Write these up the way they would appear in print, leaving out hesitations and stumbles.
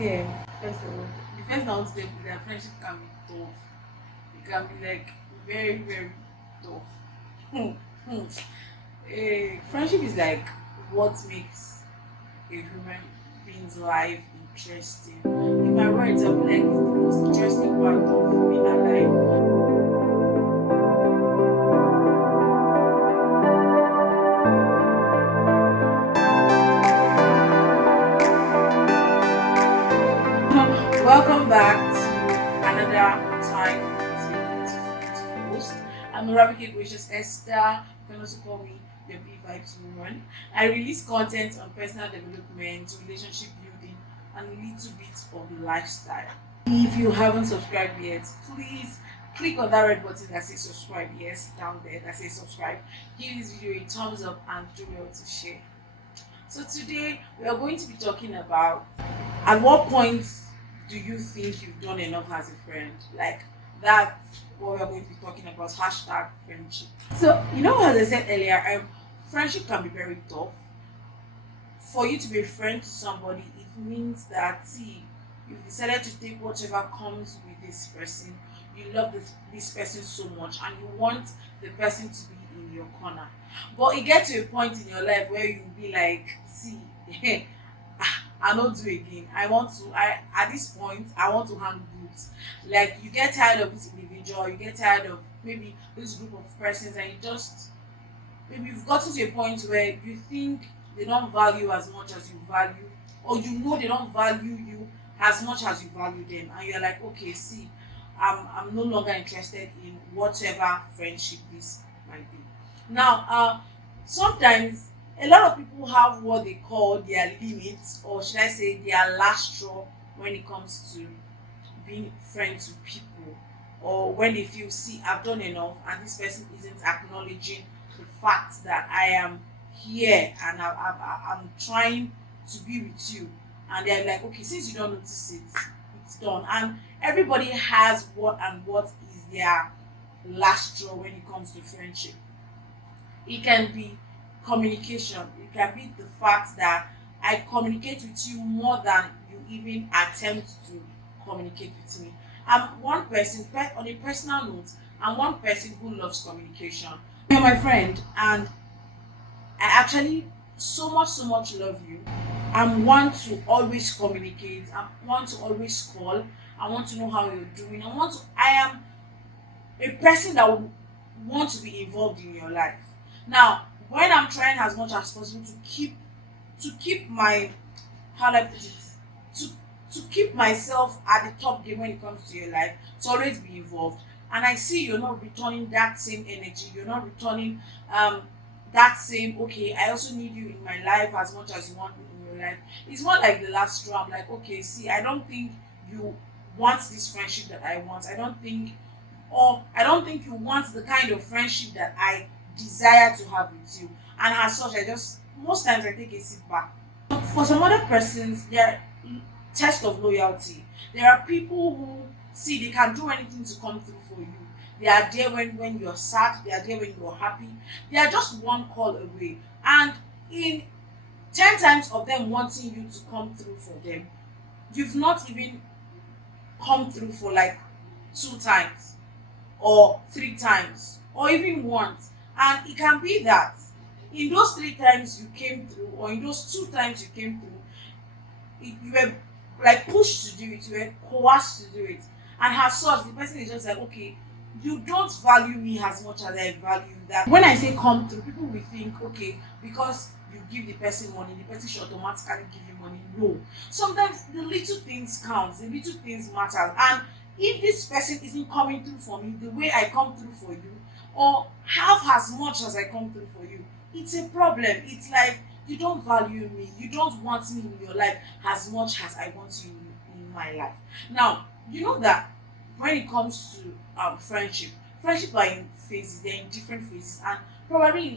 First of all, the first thing I want to tell you is that friendship can be tough. It can be like very, very tough. Hmm, hmm. Friendship is like what makes a human being's life interesting. In my words, I feel like it's the most interesting part of being alive. Welcome back to another time with your beautiful host. I'm Gracious-Esther. You can also call me the B Vibes Woman. I release content on personal development, relationship building, and a little bit of lifestyle. If you haven't subscribed yet, please click on that red button that says subscribe. Yes, down there that says subscribe. Give this video a thumbs up and do well to share. So today we are going to be talking about at what point do you think you've done enough as a friend? Like that's what we're going to be talking about. Hashtag friendship. So as I said earlier, friendship can be very tough. For you to be a friend to somebody, it means that see, you've decided to take whatever comes with this person. You love this person so much and you want the person to be in your corner. But it gets to a point in your life where you'll be like, see, I don't do again. I at this point I want to hang boots. Like you get tired of this individual, you get tired of maybe this group of persons, and you just maybe you've gotten to a point where you think they don't value as much as you value, or they don't value you as much as you value them, and you're like, okay, see, I'm no longer interested in whatever friendship this might be. Now, sometimes a lot of people have what they call their limits, or should I say their last straw, when it comes to being friends with people, or when they feel, see, I've done enough and this person isn't acknowledging the fact that I am here and I'm trying to be with you, and they're like, okay, since you don't notice it, it's done. And everybody has what is their last straw when it comes to friendship. It can be communication. It can be the fact that I communicate with you more than you even attempt to communicate with me. I'm one person, on a personal note, I'm one person who loves communication. You're my friend, and I actually so much love you. I'm one to always communicate. I want to always call. I want to know how you're doing. I am a person that would want to be involved in your life. Now, when I'm trying as much as possible to keep my, how do I put it, to to keep myself at the top game when it comes to your life, to always be involved, and I see you're not returning that same energy, you're not returning that same, okay, I also need you in my life as much as you want me in your life. It's more like the last straw. I'm like, okay, see, I don't think you want this friendship that I want. I don't think you want the kind of friendship that I desire to have with you. And as such, I just, most times I take a sit back. For some other persons, they're test of loyalty. There are people who see they can do anything to come through for you. They are there when you're sad, they are there when you're happy. They are just one call away. And in 10 times of them wanting you to come through for them, you've not even come through for like 2 times or 3 times or even once. And it can be that in those 3 times you came through, or in those 2 times you came through, you were like pushed to do it, you were coerced to do it. And as such, the person is just like, okay, you don't value me as much as I value that. When I say come through, people will think, okay, because you give the person money, the person should automatically give you money. No. Sometimes the little things count, the little things matter. And if this person isn't coming through for me the way I come through for you, or half as much as I come through for you, it's a problem. It's like you don't value me, you don't want me in your life as much as I want you in my life. Now, you know that when it comes to friendship are in phases, they're in different phases, and probably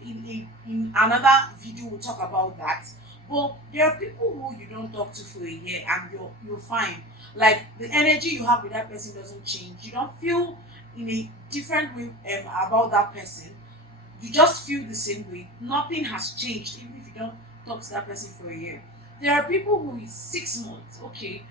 in another video we'll talk about that. But there are people who you don't talk to for a year and you're fine. Like the energy you have with that person doesn't change. You don't feel in a different way about that person. You just feel the same way. Nothing has changed even if you don't talk to that person for a year. There are people who is 6 months. Okay,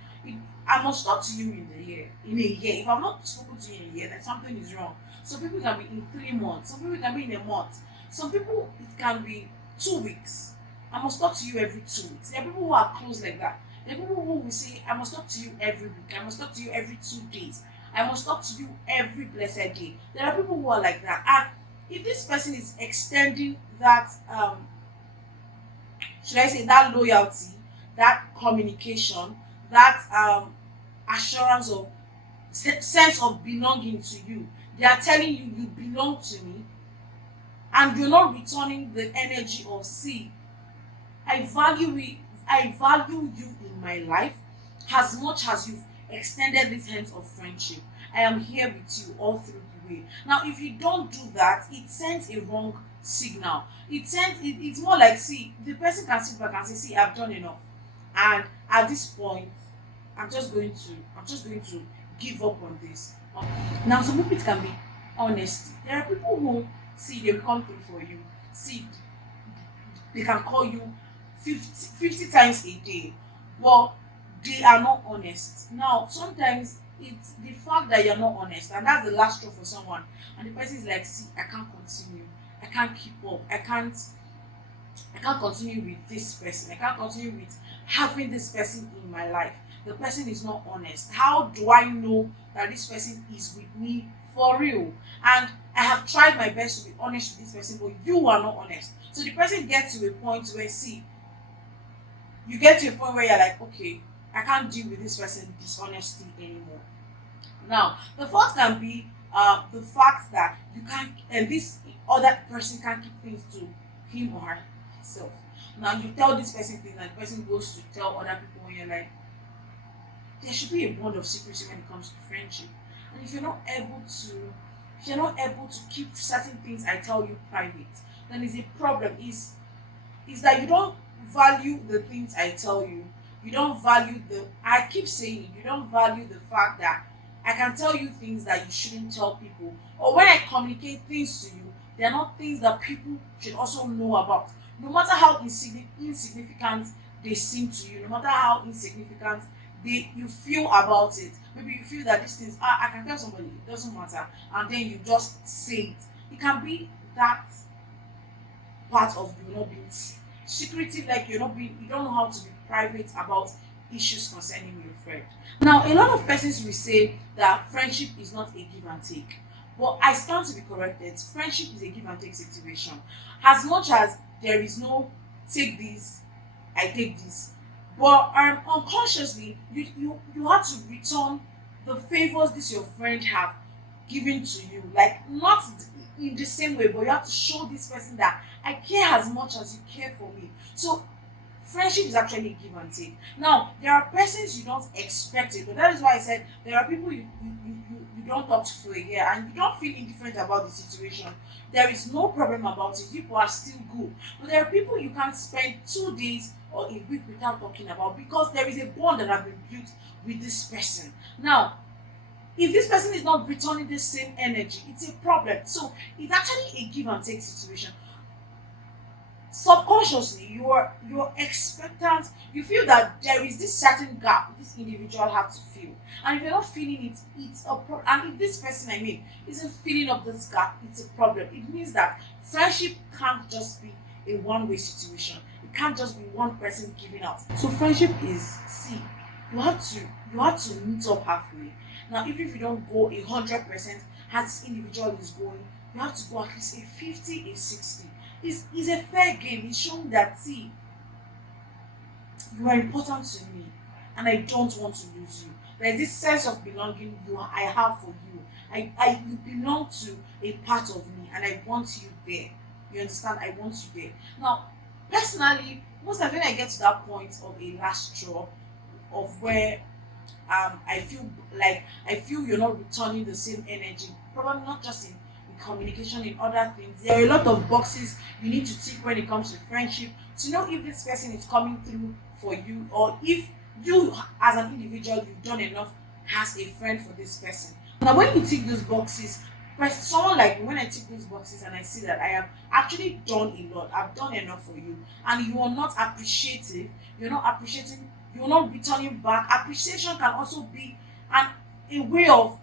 I must talk to you in a year. In a year, if I've not spoken to you in a year, then something is wrong. Some people can be in 3 months. Some people can be in a month. Some people it can be 2 weeks. I must talk to you every 2 weeks. There are people who are close like that. There are people who will say, I must talk to you every week. I must talk to you every 2 days. I must talk to you every blessed day. There are people who are like that. And if this person is extending that, should I say, that loyalty, that communication, that assurance of sense of belonging to you, they are telling you you belong to me, and you're not returning the energy of, see, I value it, I value you in my life as much as you've extended this hands of friendship. I am here with you all through the way. Now, if you don't do that, it sends a wrong signal. It's more like, see, the person can sit back and say, see, I've done enough. And at this point, I'm just going to give up on this. Now, some people, it can be honesty. There are people who, see, they will come through for you. See, they can call you 50 times a day, but they are not honest. Now, sometimes it's the fact that you're not honest, and that's the last straw for someone. And the person is like, see, I can't continue. I can't keep up. I can't continue with this person. I can't continue with having this person in my life. The person is not honest. How do I know that this person is with me for real? And I have tried my best to be honest with this person, but you are not honest. So the person gets to a point where, see, you get to a point where you're like, okay, I can't deal with this person's dishonesty anymore. Now, the fourth can be the fact that you can't, and this other person can't keep things to him or herself. Now, you tell this person things, and the person goes to tell other people, and you're like, there should be a bond of secrecy when it comes to friendship. And if you're not able to keep certain things I tell you private, then it's a problem. Is that you don't value the things I tell you. You don't value I keep saying it, you don't value the fact that I can tell you things that you shouldn't tell people. Or when I communicate things to you, they're not things that people should also know about. No matter how insignificant they seem to you, no matter how insignificant you feel about it. Maybe you feel that these things, I can tell somebody, it doesn't matter, and then you just say it. It can be that part of you not being secretive, like you don't know how to be private about issues concerning your friend. Now, a lot of persons will say that friendship is not a give and take, but I stand to be corrected. Friendship is a give and take situation. As much as there is no take this, I take this, but unconsciously you have to return the favors this your friend have given to you, like not in the same way, but you have to show this person that I care as much as you care for me. So friendship is actually a give and take. Now, there are persons you don't expect it, but that is why I said there are people you don't talk to for a year and you don't feel indifferent about the situation. There is no problem about it. People are still good. But there are people you can't spend 2 days or a week without talking about, because there is a bond that has been built with this person. Now, if this person is not returning the same energy, it's a problem. So it's actually a give and take situation. Subconsciously, you're expectant. You feel that there is this certain gap this individual has to fill, and if you're not feeling it, it's a problem. And if this person, isn't filling up this gap, it's a problem. It means that friendship can't just be a one-way situation. It can't just be one person giving out. So friendship is, see, you have to meet up halfway. Now, even if you don't go 100% as this individual is going, you have to go at least a 50, a 60. It's a fair game. It's showing that, see, you are important to me and I don't want to lose you. There's this sense of belonging I have for you. You belong to a part of me and I want you there. You understand? I want you there. Now, personally, most of the time when I get to that point of a last straw, of where I feel you're not returning the same energy, probably not just in communication, in other things. There are a lot of boxes you need to tick when it comes to friendship to know if this person is coming through for you, or if you as an individual you've done enough as a friend for this person. Now, when you tick those boxes, someone like me, when I tick those boxes and I see that I have actually done a lot, I've done enough for you, and you are not appreciative, you're not appreciating, you're not returning back. Appreciation can also be a way of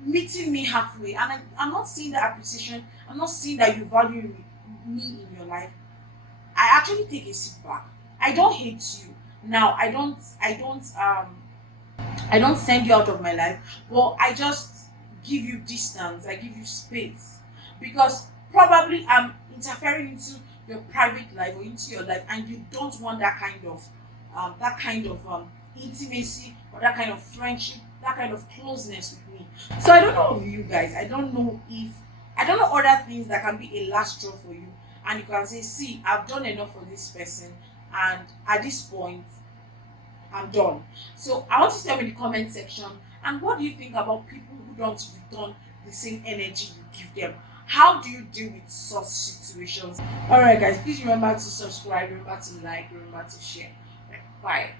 meeting me halfway, and I'm not seeing the appreciation, I'm not seeing that you value me in your life. I actually take a seat back. I don't hate you. Now I don't send you out of my life, but I just give you distance. I give you space because probably I'm interfering into your private life or into your life, and you don't want that kind of intimacy or that kind of friendship, that kind of closeness with me. So I don't know of you guys. I don't know other things that can be a last straw for you, and you can say, "See, I've done enough for this person, and at this point, I'm done." So I want you to tell me in the comment section. And what do you think about people who don't return the same energy you give them? How do you deal with such situations? Alright guys, please remember to subscribe, remember to like, remember to share. Bye.